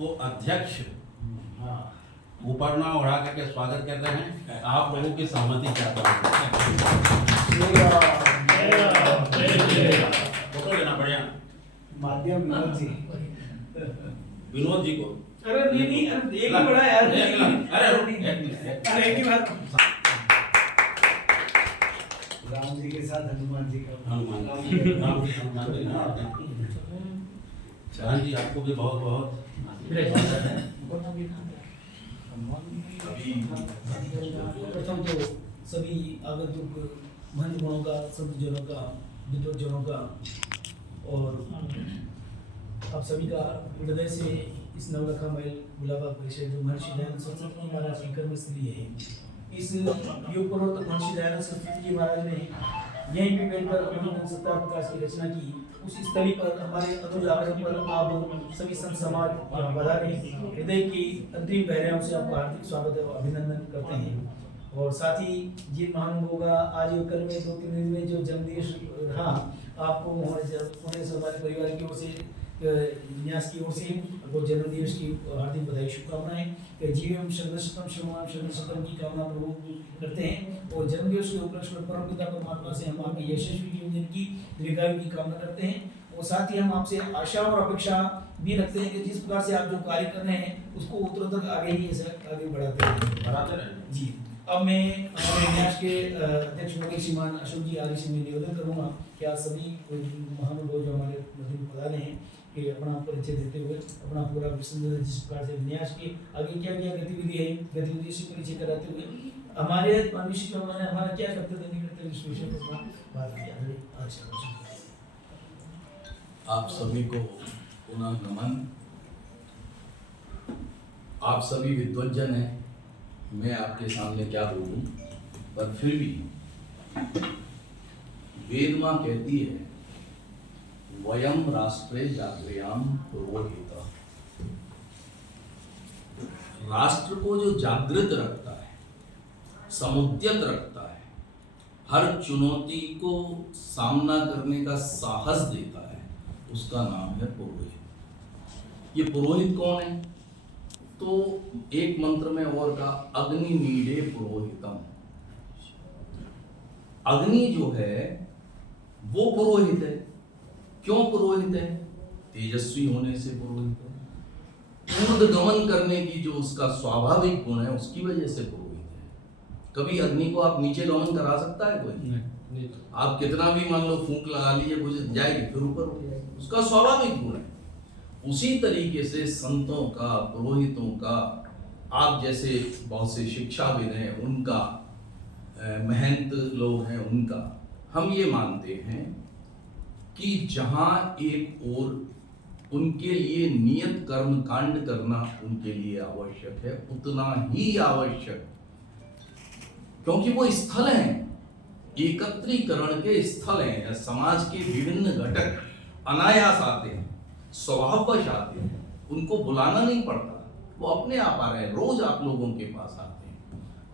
को अध्यक्ष ऊपर ना उड़ा करके स्वागत कर रहे हैं। आप लोगों की सहमति चाहता हूँ। फोटो लेना बढ़िया। माध्यम विनोद जी को। अरे नहीं अरे एक ही बड़ा यार। अरे एक ही बात। राम जी के साथ हनुमान जी का। हनुमान चरण जी आपको भी बहुत बहुत प्रथम तो सभी आगंतुक महंतगणों का, संतजनों का, विद्वज्जनों का और आप सभी का हृदय से इस नवलखा महल गुलाबा परिषद जो महर्षि दयानंद सरस्वती जी महाराज की कर्मस्थली है, इस युग पूर्वोत्तर महर्षि दयानंद सरस्वती जी महाराज ने यहीं पे बैठकर अभिनंदन सत्ता प्रकाश की रचना की। उस स्थली पर हमारे अनुज आगमन पर आप सभी संत समाज यहाँ पधारे, हृदय की अंतिम गहराइयों से आपका हार्दिक स्वागत और अभिनंदन करते हैं। और साथ ही जिन महानुभावों का आज और कल में 2-3 दिन में जो जन्मदिवस रहा, आपको होने से हमारे परिवार की ओर से न्यास की ओर से वो जन्मदिवस की हार्दिक बधाई शुभकामनाएं। जीवम शरदशतम शर्माम शरदशतम की कामना प्रभु करते हैं और जन्मदिवस के उपलक्ष्य में परमपिता परमात्मा से हम आपके यशस्वी जीवन की दीर्घायु की कामना करते हैं। और साथ ही हम आपसे आशा और अपेक्षा भी रखते हैं कि जिस प्रकार से आप जो कार्य कर रहे हैं उसको उत्तरोत्तर आगे ही ऐसा आगे बढ़ाते रहें जी। अब मैं हमारे न्यास के अध्यक्ष महोदय श्रीमान अशोक जी आगे से मैं निवेदन करूँगा कि आप सभी महानुभाव जो हमारे मध्य में पधारे हैं कि अपना परिचय देते हुए अपना पूरा विस्तृत जिस प्रकार से न्यास की आगे क्या क्या गतिविधि है, गतिविधि से परिचय कराते हुए हमारे विषय में हमारा क्या कर्तव्य नहीं करते इस विषय पर बात किया। अच्छा, आप सभी को पुनः नमन। आप सभी विद्वज्जन हैं, मैं आपके सामने क्या बोलूं, पर फिर भी वेद मां कहती है वयम राष्ट्रे जागृयाम पुरोहिता। राष्ट्र को जो जागृत रखता है, समुद्यत रखता है, हर चुनौती को सामना करने का साहस देता है, उसका नाम है पुरोहित। ये पुरोहित कौन है? तो एक मंत्र में और कहा अग्नि मीडे पुरोहितम। अग्नि जो है वो पुरोहित है। क्यों पुरोहित है? तेजस्वी होने से पुरोहित है। ऊर्ध्वगमन करने की जो उसका स्वाभाविक गुण है उसकी वजह से पुरोहित है। कभी अग्नि को आप नीचे गमन करा सकता है कोई? नहीं। आप कितना भी मान लो फूंक लगा लीजिए, बुझ जाएगी, फिर ऊपर उठ जाएगी, उसका स्वाभाविक गुण है। उसी तरीके से संतों का, पुरोहितों का, आप जैसे बहुत से शिक्षाविद हैं उनका, महंत लोग हैं उनका, हम ये मानते हैं कि जहां एक ओर उनके लिए नियत कर्म कांड करना उनके लिए आवश्यक है, उतना ही आवश्यक, क्योंकि वो स्थल हैं, एकत्रीकरण के स्थल हैं। समाज के विभिन्न घटक अनायास आते हैं, स्वभाववश आते हैं, उनको बुलाना नहीं पड़ता, वो अपने आप आ रहे हैं, रोज आप लोगों के पास आते हैं।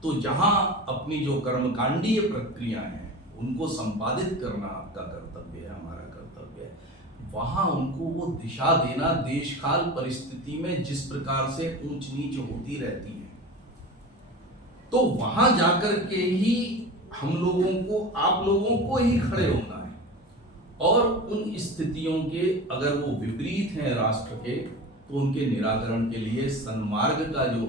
तो जहां अपनी जो कर्मकांडीय प्रक्रिया हैं उनको संपादित करना आपका कर्तव्य है, हमारा कर्तव्य है, वहां उनको वो दिशा देना देश काल परिस्थिति में जिस प्रकार से ऊंच नीच होती रहती है, तो वहां जाकर के ही हम लोगों को, आप लोगों को ही खड़े होना है। और उन स्थितियों के अगर वो विपरीत हैं राष्ट्र के, तो उनके निराकरण के लिए सन्मार्ग का जो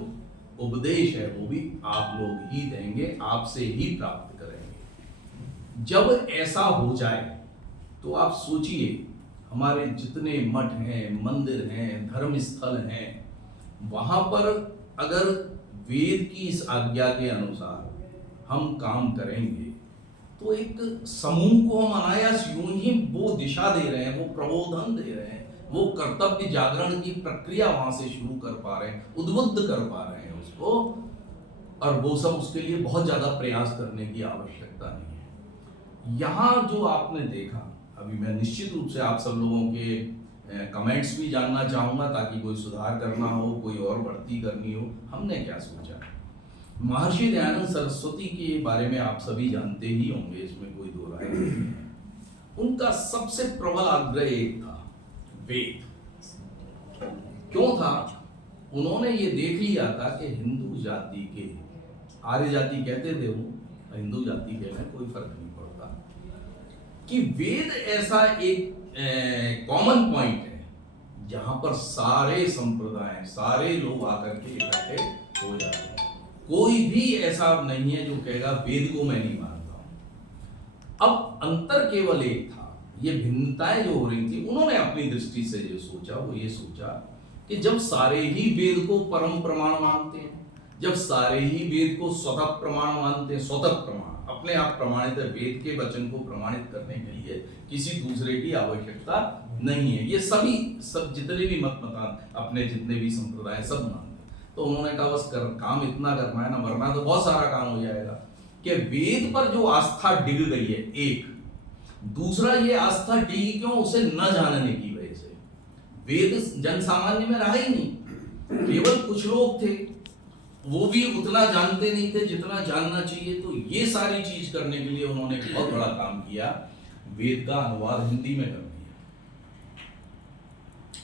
उपदेश है वो भी आप लोग ही देंगे, आपसे ही प्राप्त करेंगे। जब ऐसा हो जाए तो आप सोचिए, हमारे जितने मठ हैं, मंदिर हैं, धर्म स्थल हैं, वहां पर अगर वेद की इस आज्ञा के अनुसार हम काम करेंगे तो एक समूह को हम अनायास यूं ही वो दिशा दे रहे हैं, वो प्रबोधन दे रहे हैं, वो कर्तव्य जागरण की प्रक्रिया वहां से शुरू कर पा रहे हैं, उद्बुद्ध कर पा रहे हैं उसको, और वो सब उसके लिए बहुत ज्यादा प्रयास करने की आवश्यकता नहीं है। यहाँ जो आपने देखा, अभी मैं निश्चित रूप से आप सब लोगों के कमेंट्स भी जानना चाहूंगा ताकि कोई सुधार करना हो, कोई और बढ़ती करनी हो। हमने क्या सोचा, महर्षि दयानंद सरस्वती के बारे में आप सभी जानते ही होंगे, इसमें कोई दो राय नहीं है। उनका सबसे प्रबल आग्रह एक था, वेद। क्यों था? उन्होंने ये देख लिया था कि हिंदू जाति के, आर्य जाति कहते थे वो, हिंदू जाति के में कोई फर्क नहीं पड़ता, कि वेद ऐसा एक कॉमन पॉइंट है जहां पर सारे संप्रदाय, सारे लोग आकर के इकट्ठे हो जाते हैं। कोई भी ऐसा नहीं है जो कहेगा वेद को मैं नहीं मानता हूं। अब अंतर केवल एक था, ये भिन्नताएं जो हो रही थी, उन्होंने अपनी दृष्टि से जो सोचा वो ये सोचा कि जब सारे ही वेद को परम प्रमाण मानते हैं, जब सारे ही वेद को स्वतः प्रमाण मानते हैं, स्वतः प्रमाण अपने आप प्रमाणित है, वेद के वचन को प्रमाणित करने के लिए किसी दूसरे की आवश्यकता नहीं है। ये सब जितने भी मत अपने जितने भी संप्रदाय सब मानते हैं। तो उन्होंने कहा बस काम इतना करना है ना, वरना तो बहुत सारा काम हो जाएगा। कि वेद पर जो आस्था डिग गई है एक, दूसरा ये आस्था डिगी क्यों, उसे न जानने की वजह से। वेद जन सामान्य में रहा ही नहीं, केवल कुछ लोग थे, वो भी उतना जानते नहीं थे जितना जानना चाहिए। तो ये सारी चीज करने के लिए उन्होंने बहुत बड़ा काम किया, वेद का अनुवाद हिंदी में कर दिया।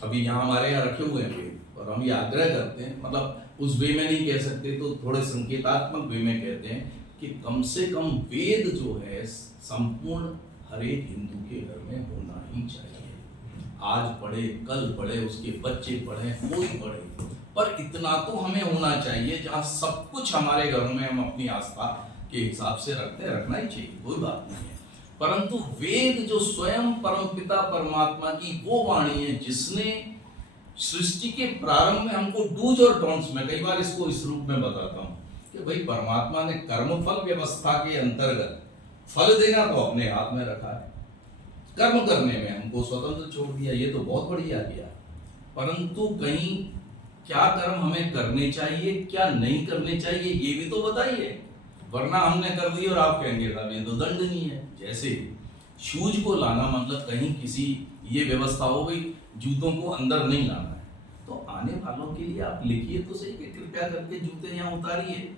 अभी यहाँ हमारे यहाँ रखे हुए हैं वेद, और हम ये आग्रह करते हैं, मतलब उस वे में नहीं कह सकते तो थोड़े संकेतात्मक वे में कहते हैं कि कम से कम वेद जो है संपूर्ण हर एक हिंदू के घर में होना ही चाहिए। आज पढ़े, कल पढ़े, उसके बच्चे पढ़े, कोई पढ़े, पर इतना तो हमें होना चाहिए जहाँ सब कुछ हमारे घरों में हम अपनी आस्था के हिसाब से रखना ही चाहिए, कोई बात नहीं है। परंतु वेद जो स्वयं परमपिता परमात्मा की वो वाणी है जिसने सृष्टि के प्रारंभ में हमको डूज और डोंट्स में, कई बार इसको इस रूप में बताता हूँ कि भाई परमात्मा ने कर्मफल व्यवस्था के अंतर्गत फल देना तो अपने हाथ में रखा है, कर्म करने में हमको स्वतंत्र छोड़ दिया, ये तो बहुत बढ़िया किया। परंतु कहीं क्या कर्म हमें करने चाहिए, क्या नहीं करने चाहिए, ये भी तो बताइए, वरना हमने कर दी और आप कहेंगे साहब ये तो दंडनीय है। जैसे शूज को लाना, मतलब कहीं किसी ये व्यवस्था हो गई जूतों को अंदर नहीं लाना है, तो आने वालों के लिए आप लिखिए तो सही कि कृपया करके जूते यहाँ उतारिए।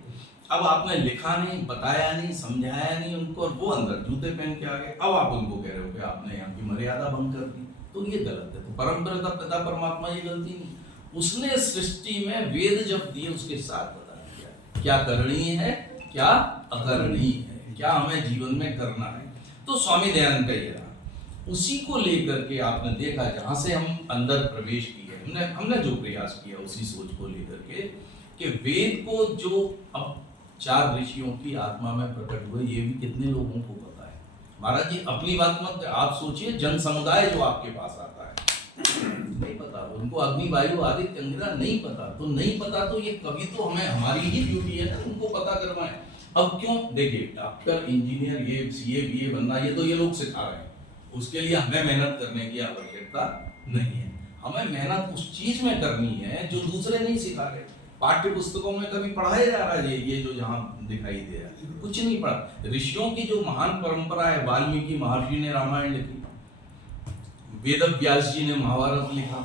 अब आपने लिखा नहीं, बताया नहीं, समझाया नहीं उनको, और वो अंदर जूते पहन के आ गए। अब आप उनको कह रहे हो कि आपने यहाँ की मर्यादा भंग कर दी, तो ये गलत है। तो परमपिता पिता परमात्मा ये गलती नहीं, उसने सृष्टि में वेद जब दिए उसके साथ बता दिया क्या करणीय है, क्या अकरणीय है, क्या हमें जीवन में करना है। तो स्वामी दयानंद का ये रहा, उसी को लेकर के आपने देखा जहां से हम अंदर प्रवेश किए, हमने जो प्रयास किया उसी सोच को लेकर के कि वेद को जो अब 4 ऋषियों की आत्मा में प्रकट हुए, ये भी कितने लोगों को पता है। महाराज जी अपनी बात मत, आप सोचिए जन समुदाय जो आपके पास आता है नहीं पता, उनको अग्नि वायु आदित्य अंगिरा नहीं पता, तो नहीं पता तो ये कभी तो हमें, हमारी ही ड्यूटी है ना उनको पता करवाएं। अब क्यों, देखिए डॉक्टर, इंजीनियर, ये सीए बीए बनना ये तो ये लोग सिखा रहे हैं, उसके लिए हमें मेहनत करने की आवश्यकता नहीं है। हमें मेहनत उस चीज में करनी है जो दूसरे नहीं सिखा रहे। पाठ्य पुस्तकों में कभी पढ़ाया जा रहा है ये जो जहाँ दिखाई दे रहा है, कुछ नहीं पढ़ा। ऋषियों की जो महान परंपरा है, वाल्मीकि महर्षि ने रामायण लिखी, वेद व्यास जी ने महाभारत लिखा,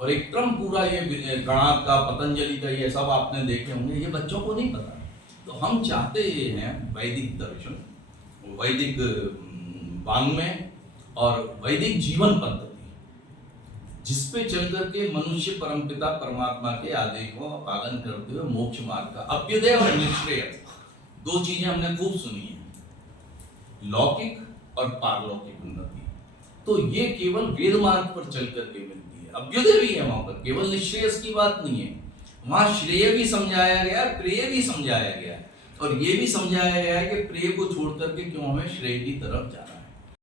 और एक क्रम पूरा ये गणाद का, पतंजलि का, ये सब आपने देखे होंगे, ये बच्चों को नहीं पता। तो हम चाहते हैं वैदिक दर्शन, वैदिक वाङ्मय और वैदिक जीवन पद्धति, जिसपे चल करके मनुष्य परमपिता परमात्मा के आदेशों का पालन करते हुए मोक्ष मार्ग का, अभ्युदय और निश्रेय, 2 चीजें हमने खूब सुनी है, लौकिक और पारलौकिक उन्नति। तो ये केवल वेद मार्ग पर चल करके मिलती है। अभ्युदय भी है वहां पर, केवल निश्रेयस की बात नहीं है, वहां श्रेय भी समझाया गया, प्रेय भी समझाया गया, और ये भी समझाया गया है कि प्रेय को छोड़ करके क्यों हमें श्रेय की तरफ जाना है।